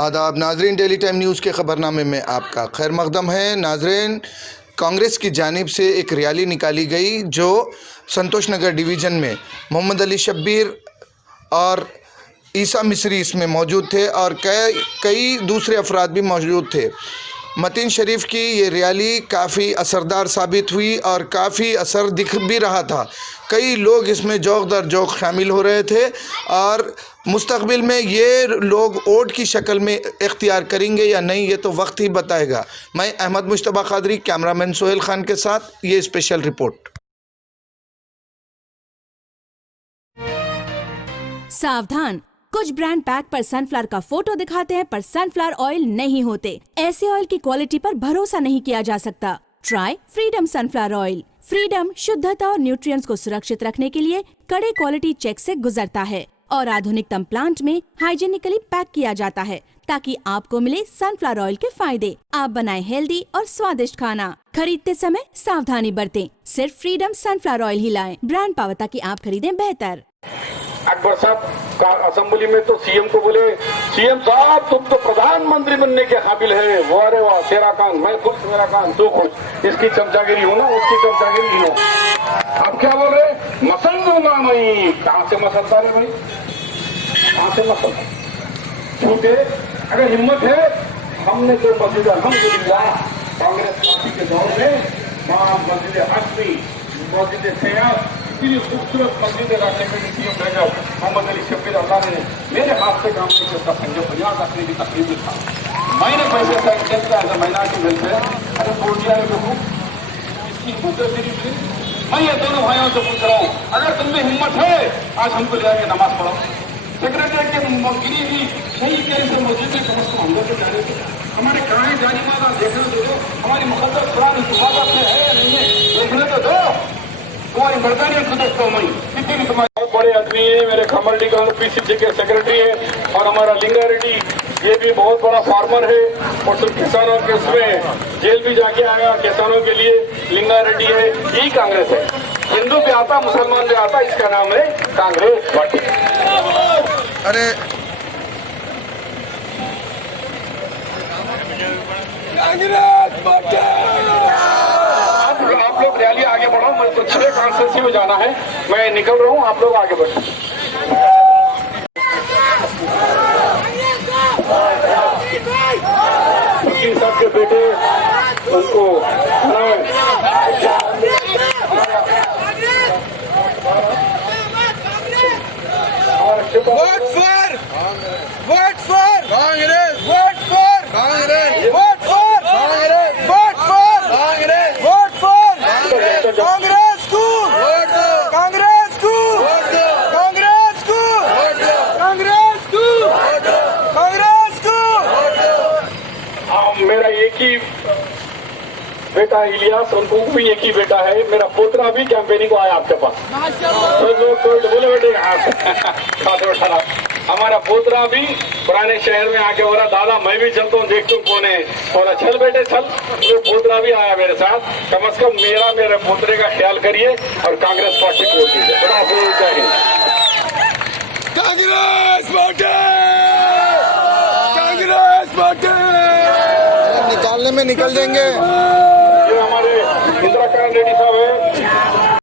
आदाब नाजरीन, daily time news के ख़बरनामे में आपका खैर मकदम है। नाजरीन, कांग्रेस की जानिब से एक रैली निकाली गई जो संतोष नगर डिवीज़न में मोहम्मद अली शब्बीर और ईसा मिस्री इसमें मौजूद थे और कई दूसरे अफराद भी मौजूद थे। मतीन शरीफ की ये रैली काफ़ी असरदार साबित हुई और काफ़ी असर दिख भी रहा था। कई लोग इसमें जौक दर जौक शामिल हो रहे थे और मुस्तकबिल में ये लोग वोट की शक्ल में इख्तियार करेंगे या नहीं, ये तो वक्त ही बताएगा। मैं अहमद मुश्तबा कादरी, कैमरामैन सोहेल खान के साथ ये स्पेशल रिपोर्ट। सावधान, कुछ ब्रांड पैक पर सनफ्लावर का फोटो दिखाते हैं पर सनफ्लावर ऑयल नहीं होते। ऐसे ऑयल की क्वालिटी पर भरोसा नहीं किया जा सकता। Try freedom sunflower oil. Freedom शुद्धता और न्यूट्रिएंट्स को सुरक्षित रखने के लिए कड़े क्वालिटी चेक से गुजरता है और आधुनिकतम प्लांट में हाइजीनिकली पैक किया जाता है ताकि आपको मिले सनफ्लावर ऑयल के फायदे। आप बनाएं हेल्दी और स्वादिष्ट खाना। खरीदते समय सावधानी बरतें। सिर्फ फ्रीडम सनफ्लावर ऑयल ही लाएं। ब्रांड पावर ताकि आप खरीदें बेहतर। अकबर साहब का असेंबली में तो सीएम को बोले, सीएम साहब तुम तो प्रधानमंत्री बनने के काबिल है। वो अरे वाह, तेरा कान मैं खुश, मेरा कान तू खुश। इसकी चमचागिरी हो ना, उसकी चमचागिरी हो। अब क्या बोल रहे, मसल दूंगा मैं। कहां से मसलता रे भाई, कहां से मसलता? क्योंकि अगर हिम्मत है, हमने तो मस्जिद अल्हम्दुलिल्लाह कांग्रेस पार्टी के दौर में मस्जिद हस्बी, मस्जिद सयाद, इतनी खूबसूरत मस्जिद रखने के लिए सीएम भेजा मोहम्मद अली शब्बीर। अल्लाह ने मेरे हाथ से काम किया, उसका संजय 50 रखने की तकलीफ भी था। मैंने पैसे सेक्शन किया था माइनॉरिटी बिल से। अरे बोर्डिया देखो इसकी मुद्दतगिरी थी। मैं ये दोनों भाइयों से पूछ रहा हूँ, अगर तुम में हिम्मत है आज हमको ले आके नमाज पढ़ो। सेक्रेटरी के गिरी भी सही कह से मस्जिद में समझ को हम लोग जाने थे। हमारे कहानी जानी माता देखने तो दो, हमारी मुकद्दस कुरान हिफाजत में है या नहीं है देखने तो दो। तुम्हारी मर्दानी खुद मैं कितनी भी तुम्हारे बहुत बड़े आदमी है। मेरे खमरडी का पीसीसी के सेक्रेटरी है और हमारा लिंगा रेड्डी ये भी बहुत बड़ा फार्मर है और सिर्फ किसानों के उसमें जेल भी जाके आया किसानों के लिए। लिंगा रेड्डी है, यही कांग्रेस है। हिंदू भी आता, मुसलमान भी आता, इसका नाम है कांग्रेस पार्टी। अरे कांग्रेस पार्टी, आप लोग रैली आगे बढ़ो। मुझे तो 6 कॉन्स्टिट्यूंसी में जाना है, मैं निकल रहा हूँ, आप लोग आगे बढ़ो। वकील साहब के बेटे उनको vote for Congress, vote for Congress, vote for Congress, vote for Congress, vote for Congress को वोट दो, कांग्रेस को वोट दो, कांग्रेस को वोट दो, कांग्रेस को वोट दो, कांग्रेस को वोट दो। मेरा एक ही बेटा इलियास, उनको भी एक ही बेटा है। मेरा पोतरा भी कैंपेनिंग को आया आपके पास। तो बोले बेटे खाते बैठा। हमारा पोतरा भी पुराने शहर में आके बोला, दादा मैं भी चलता हूँ, देखता हूँ कौन है। बोला चल बेटे चल। तो पोतरा भी आया मेरे साथ। कम से कम मेरे पोतरे का ख्याल करिए और कांग्रेस पार्टी को वोट दीजिए। कांग्रेस पार्टी, कांग्रेस पार्टी निकालने में निकल जाएंगे।